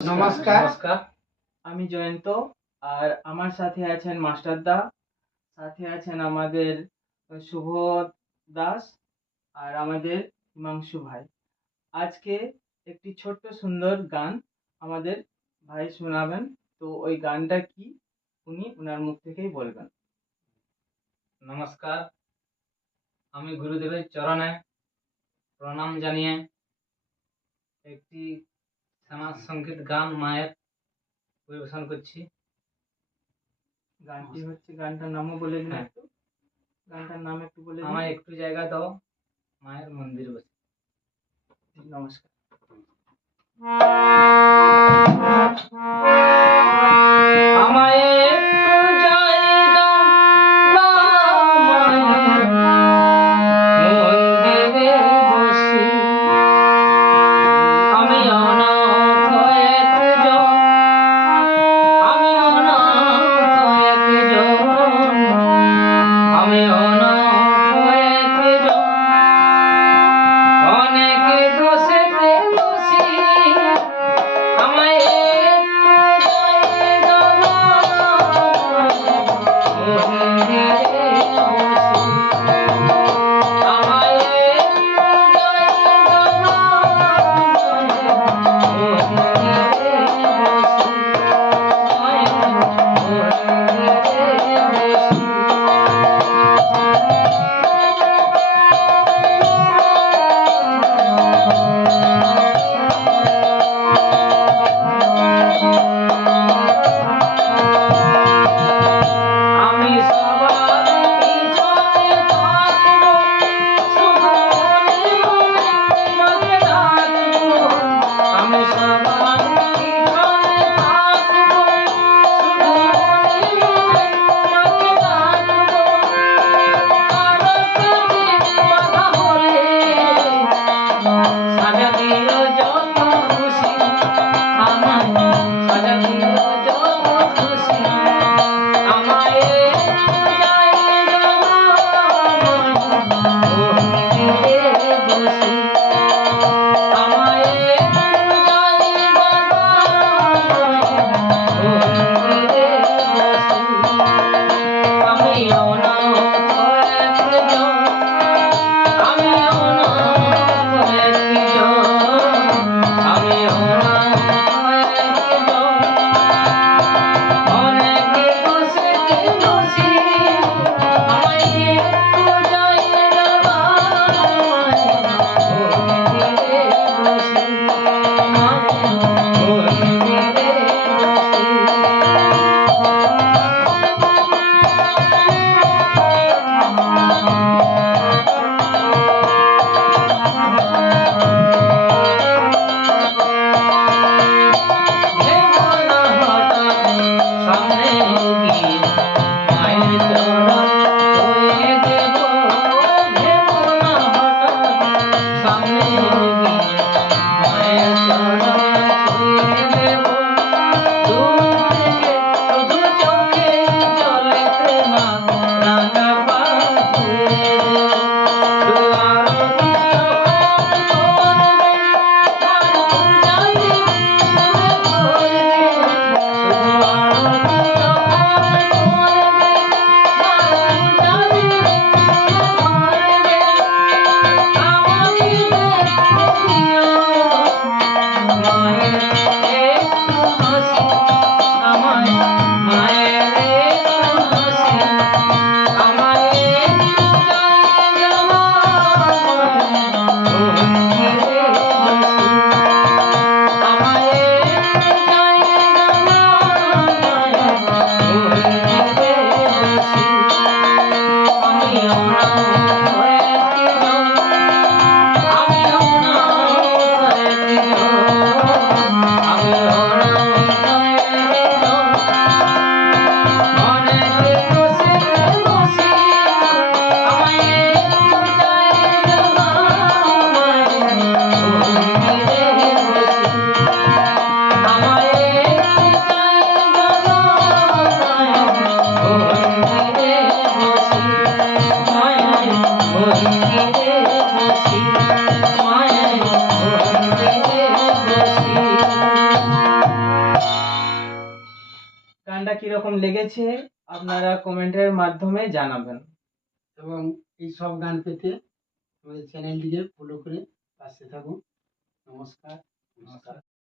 নমস্কার। নমস্কার। আমি জয়ন্ত, আর আমার সাথে আছেন মাস্টারদা, সাথে আছেন আমাদের শুভ দাস, আর আমাদের হিমাংশু ভাই। আজকে একটি ছোট্ট সুন্দর গান আমাদের ভাই শোনাবেন। তো ওই গানটা কি উনি ওনার মুখ থেকেই বলবেন। নমস্কার। আমি গুরুদেবের চরণে প্রণাম জানিয়ে একটি সমাজ সঙ্গীত গান মায়ের পরিবেশন করছি। গানটি হচ্ছে, গানটার নামও বলে দিন হ্যাঁ। একটু। গানটার নাম একটু বলে দিন। আমায় একটু জায়গা দাও, মায়ের মন্দির বসে। নমস্কার। আমায় একটু জায়গা দাও, মায়ের মন্দিরে বসি। আমি অনাথ একজন, আমি অনাথ একজন, আমি অনাথ একজন, অনেক দোষেতে দোষী, গানটা কিরকম লেগেছে আপনারা কমেন্টের মাধ্যমে জানাবেন। এবং এই সব গান পেতে আমাদের চ্যানেলটিকে ফলো করে পাশে থাকুন। নমস্কার।